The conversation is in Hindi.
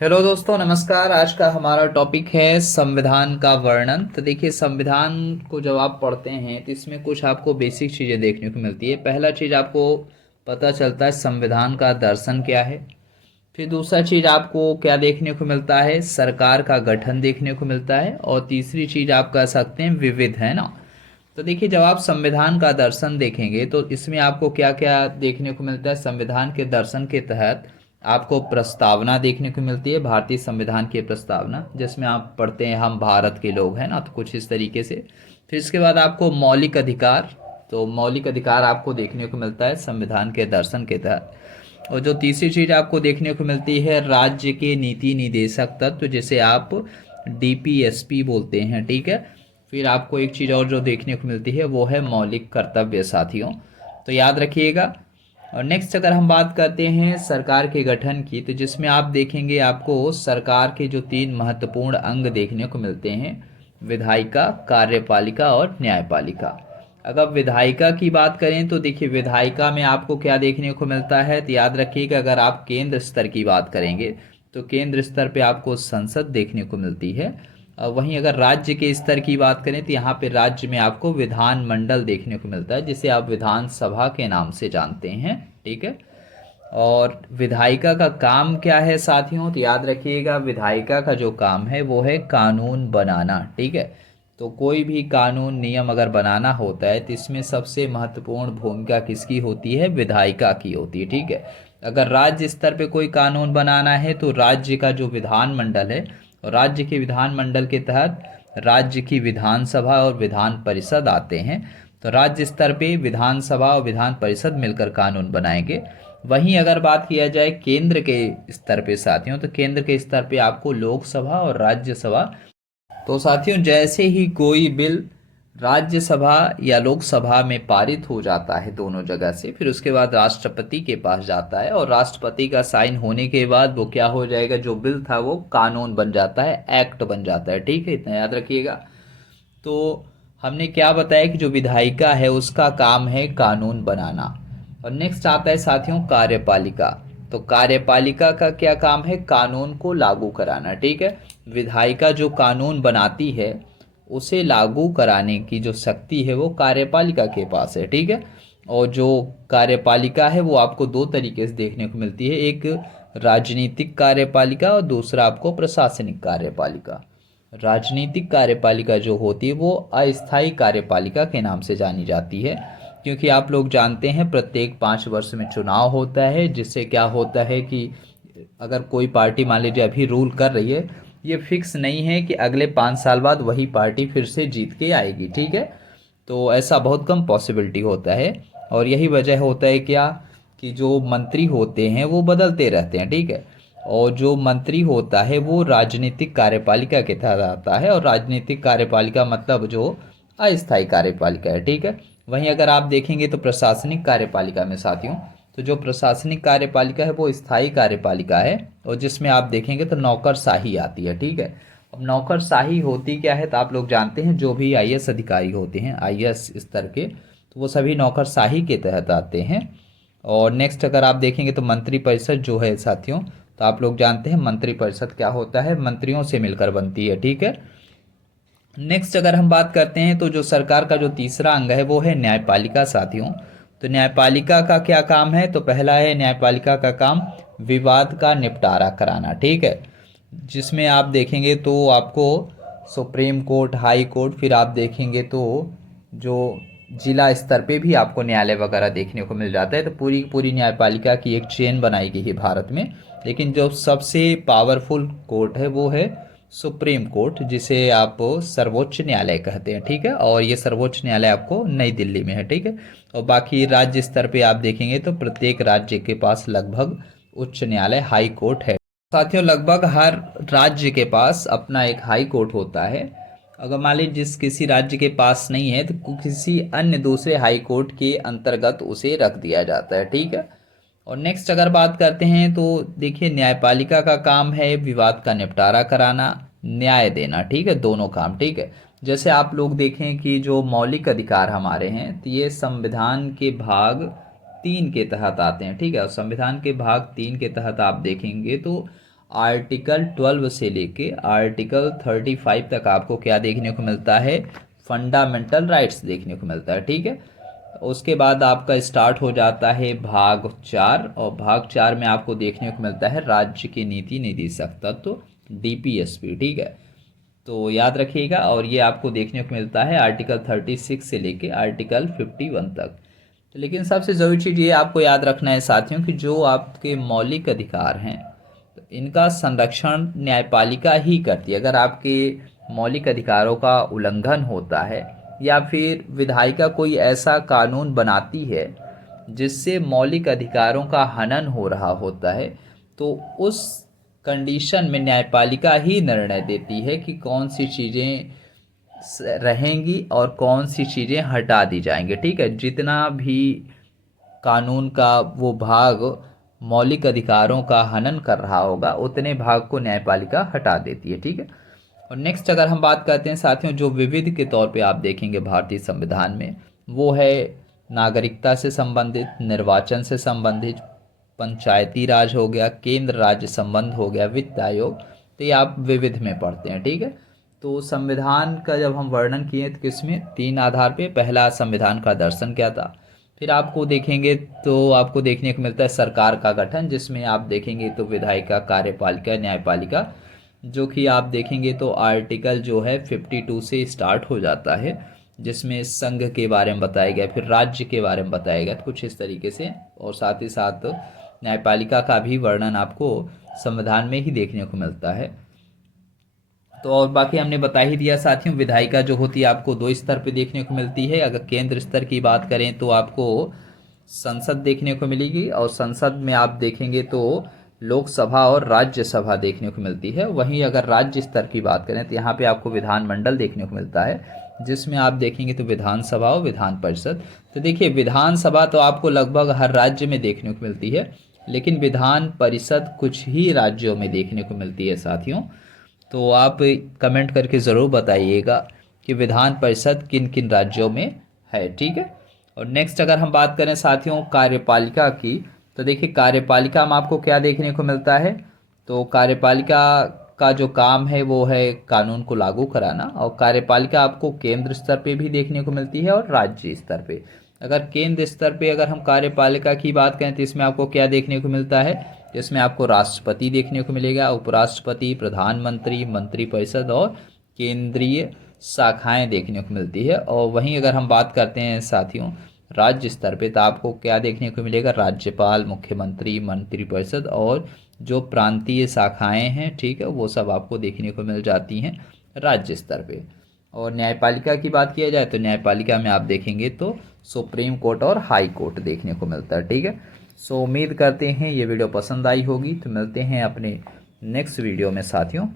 हेलो दोस्तों, नमस्कार। आज का हमारा टॉपिक है संविधान का वर्णन। तो देखिए, संविधान को जब आप पढ़ते हैं तो इसमें कुछ आपको बेसिक चीज़ें देखने को मिलती है। पहला चीज़ आपको पता चलता है संविधान का दर्शन क्या है। फिर दूसरा चीज़ आपको क्या देखने को मिलता है, सरकार का गठन देखने को मिलता है। और तीसरी चीज़ आप कह सकते हैं विविध, है ना। तो देखिए, जब आप संविधान का दर्शन देखेंगे तो इसमें आपको क्या क्या देखने को मिलता है। संविधान के दर्शन के तहत आपको प्रस्तावना देखने को मिलती है, भारतीय संविधान की प्रस्तावना, जिसमें आप पढ़ते हैं हम भारत के लोग हैं ना, तो कुछ इस तरीके से। फिर इसके बाद आपको मौलिक अधिकार, तो मौलिक अधिकार आपको देखने को मिलता है संविधान के दर्शन के तहत। और जो तीसरी चीज़ आपको देखने को मिलती है, राज्य के नीति निदेशक तत्व, जिसे आप डीपीएसपी बोलते हैं, ठीक है। फिर आपको एक चीज़ और जो देखने को मिलती है वो है मौलिक कर्तव्य, साथियों। तो याद रखिएगा। और नेक्स्ट अगर हम बात करते हैं सरकार के गठन की, तो जिसमें आप देखेंगे आपको सरकार के जो तीन महत्वपूर्ण अंग देखने को मिलते हैं, विधायिका, कार्यपालिका और न्यायपालिका। अगर विधायिका की बात करें तो देखिए, विधायिका में आपको क्या देखने को मिलता है, तो याद रखिएगा अगर आप केंद्र स्तर की बात करेंगे तो केंद्र स्तर पे आपको संसद देखने को मिलती है। वहीं अगर राज्य के स्तर की बात करें तो यहाँ पे राज्य में आपको विधानमंडल देखने को मिलता है, जिसे आप विधानसभा के नाम से जानते हैं, ठीक है। और विधायिका का काम क्या है साथियों, तो याद रखिएगा विधायिका का जो काम है वो है कानून बनाना, ठीक है। तो कोई भी कानून नियम अगर बनाना होता है तो इसमें सबसे महत्वपूर्ण भूमिका किसकी होती है, विधायिका की होती है, ठीक है। अगर राज्य स्तर पे कोई कानून बनाना है तो राज्य का जो विधानमंडल है, और राज्य के विधानमंडल के तहत राज्य की विधानसभा और विधान परिषद आते हैं। तो राज्य स्तर पे विधानसभा और विधान परिषद मिलकर कानून बनाएंगे। वहीं अगर बात किया जाए केंद्र के स्तर पे साथियों, तो केंद्र के स्तर पे आपको लोकसभा और राज्यसभा। तो साथियों, जैसे ही कोई बिल राज्यसभा या लोकसभा में पारित हो जाता है दोनों जगह से, फिर उसके बाद राष्ट्रपति के पास जाता है और राष्ट्रपति का साइन होने के बाद वो क्या हो जाएगा, जो बिल था वो कानून बन जाता है, एक्ट बन जाता है, ठीक है। इतना याद रखिएगा। तो हमने क्या बताया कि जो विधायिका है उसका काम है कानून बनाना। और नेक्स्ट आता है साथियों कार्यपालिका। तो कार्यपालिका का क्या काम है, कानून को लागू कराना, ठीक है। विधायिका जो कानून बनाती है उसे लागू कराने की जो शक्ति है वो कार्यपालिका के पास है, ठीक है। और जो कार्यपालिका है वो आपको दो तरीके से देखने को मिलती है, एक राजनीतिक कार्यपालिका और दूसरा आपको प्रशासनिक कार्यपालिका। राजनीतिक कार्यपालिका जो होती है वो अस्थायी कार्यपालिका के नाम से जानी जाती है, क्योंकि आप लोग जानते हैं प्रत्येक 5 वर्ष में चुनाव होता है, जिससे क्या होता है कि अगर कोई पार्टी मान लीजिए अभी रूल कर रही है, ये फिक्स नहीं है कि अगले 5 साल बाद वही पार्टी फिर से जीत के आएगी, ठीक है। तो ऐसा बहुत कम पॉसिबिलिटी होता है। और यही वजह होता है क्या, कि जो मंत्री होते हैं वो बदलते रहते हैं, ठीक है। और जो मंत्री होता है वो राजनीतिक कार्यपालिका के तहत आता है, और राजनीतिक कार्यपालिका मतलब जो अस्थायी कार्यपालिका है, ठीक है। वहीं अगर आप देखेंगे तो प्रशासनिक कार्यपालिका में साथियों, तो जो प्रशासनिक कार्यपालिका है वो स्थायी कार्यपालिका है, और जिसमें आप देखेंगे तो नौकरशाही आती है, ठीक है। अब नौकरशाही होती क्या है, तो आप लोग जानते हैं जो भी आईएएस अधिकारी होते हैं, आईएएस स्तर के, तो वो सभी नौकरशाही के तहत आते हैं। और नेक्स्ट अगर आप देखेंगे तो मंत्रिपरिषद जो है साथियों, तो आप लोग जानते हैं मंत्रिपरिषद क्या होता है, मंत्रियों से मिलकर बनती है, ठीक है। नेक्स्ट अगर हम बात करते हैं तो जो सरकार का जो तीसरा अंग है वो है न्यायपालिका साथियों। तो न्यायपालिका का क्या काम है, तो पहला है न्यायपालिका का काम विवाद का निपटारा कराना, ठीक है। जिसमें आप देखेंगे तो आपको सुप्रीम कोर्ट, हाई कोर्ट, फिर आप देखेंगे तो जो जिला स्तर पे भी आपको न्यायालय वगैरह देखने को मिल जाता है। तो पूरी पूरी न्यायपालिका की एक चेन बनाई गई है भारत में। लेकिन जो सबसे पावरफुल कोर्ट है वो है सुप्रीम कोर्ट, जिसे आप सर्वोच्च न्यायालय कहते हैं, ठीक है। और ये सर्वोच्च न्यायालय आपको नई दिल्ली में है, ठीक है। और बाकी राज्य स्तर पे आप देखेंगे तो प्रत्येक राज्य के पास लगभग उच्च न्यायालय, हाई कोर्ट है साथियों। लगभग हर राज्य के पास अपना एक हाई कोर्ट होता है। अगर मान लीजिए जिस किसी राज्य के पास नहीं है तो किसी अन्य दूसरे हाई कोर्ट के अंतर्गत उसे रख दिया जाता है, ठीक है। और नेक्स्ट अगर बात करते हैं तो देखिए, न्यायपालिका का काम है विवाद का निपटारा कराना, न्याय देना, ठीक है, दोनों काम, ठीक है। जैसे आप लोग देखें कि जो मौलिक अधिकार हमारे हैं तो ये संविधान के भाग 3 के तहत आते हैं, ठीक है। और संविधान के भाग 3 के तहत आप देखेंगे तो आर्टिकल 12 से लेके आर्टिकल 35 तक आपको क्या देखने को मिलता है, फंडामेंटल राइट्स देखने को मिलता है। ठीक है, उसके बाद आपका स्टार्ट हो जाता है भाग 4, और भाग 4 में आपको देखने को मिलता है राज्य के नीति निदेशक तत्व, डीपीएसपी। ठीक है, तो याद रखिएगा। और ये आपको देखने को मिलता है आर्टिकल 36 से लेके आर्टिकल 51 तक। तो लेकिन सबसे ज़रूरी चीज़ ये आपको याद रखना है साथियों कि जो आपके मौलिक अधिकार हैं तो इनका संरक्षण न्यायपालिका ही करती है। अगर आपके मौलिक अधिकारों का उल्लंघन होता है या फिर विधायिका कोई ऐसा कानून बनाती है जिससे मौलिक अधिकारों का हनन हो रहा होता है, तो उस कंडीशन में न्यायपालिका ही निर्णय देती है कि कौन सी चीज़ें रहेंगी और कौन सी चीज़ें हटा दी जाएंगी। ठीक है, जितना भी कानून का वो भाग मौलिक अधिकारों का हनन कर रहा होगा उतने भाग को न्यायपालिका हटा देती है। ठीक है, और नेक्स्ट अगर हम बात करते हैं साथियों, जो विविध के तौर पे आप देखेंगे भारतीय संविधान में, वो है नागरिकता से संबंधित, निर्वाचन से संबंधित, पंचायती राज हो गया, केंद्र राज्य संबंध हो गया, वित्त आयोग, तो ये आप विविध में पढ़ते हैं। ठीक है, तो संविधान का जब हम वर्णन किए तो किसमें, 3 आधार पे। पहला, संविधान का दर्शन क्या था। फिर आपको देखेंगे तो आपको देखने को मिलता है सरकार का गठन, जिसमें आप देखेंगे तो विधायिका, कार्यपालिका, न्यायपालिका, जो कि आप देखेंगे तो आर्टिकल जो है 52 से स्टार्ट हो जाता है, जिसमें संघ के बारे में बताया गया, फिर राज्य के बारे में बताया गया, तो कुछ इस तरीके से। और साथ ही साथ न्यायपालिका का भी वर्णन आपको संविधान में ही देखने को मिलता है। तो और बाकी हमने बता ही दिया साथियों, विधायिका जो होती है आपको 2 स्तर पे देखने को मिलती है। अगर केंद्र स्तर की बात करें तो आपको संसद देखने को मिलेगी, और संसद में आप देखेंगे तो लोकसभा और राज्यसभा देखने को मिलती है। वहीं अगर राज्य स्तर की बात करें तो यहाँ पे आपको विधानमंडल देखने को मिलता है, जिसमें आप देखेंगे तो विधानसभा और विधान परिषद। तो देखिए, विधानसभा तो आपको लगभग हर राज्य में देखने को मिलती है, लेकिन विधान परिषद कुछ ही राज्यों में देखने को मिलती है साथियों। तो आप कमेंट करके ज़रूर बताइएगा कि विधान परिषद किन किन राज्यों में है। ठीक है, और नेक्स्ट अगर हम बात करें साथियों कार्यपालिका की, तो देखिए कार्यपालिका में आपको क्या देखने को मिलता है। तो कार्यपालिका का जो काम है वो है कानून को लागू कराना, और कार्यपालिका आपको केंद्र स्तर पे भी देखने को मिलती है और राज्य स्तर पे। अगर केंद्र स्तर पे अगर हम कार्यपालिका की बात करें तो इसमें आपको क्या देखने को मिलता है, इसमें आपको राष्ट्रपति देखने को मिलेगा, उपराष्ट्रपति, प्रधानमंत्री, मंत्रिपरिषद और केंद्रीय शाखाएं देखने को मिलती है। और वहीं अगर हम बात करते हैं साथियों राज्य स्तर पे, तो आपको क्या देखने को मिलेगा, राज्यपाल, मुख्यमंत्री, मंत्रिपरिषद और जो प्रांतीय शाखाएं हैं, ठीक है, वो सब आपको देखने को मिल जाती हैं राज्य स्तर पे। और न्यायपालिका की बात किया जाए तो न्यायपालिका में आप देखेंगे तो सुप्रीम कोर्ट और हाई कोर्ट देखने को मिलता है। ठीक है, सो उम्मीद करते हैं ये वीडियो पसंद आई होगी। तो मिलते हैं अपने नेक्स्ट वीडियो में साथियों।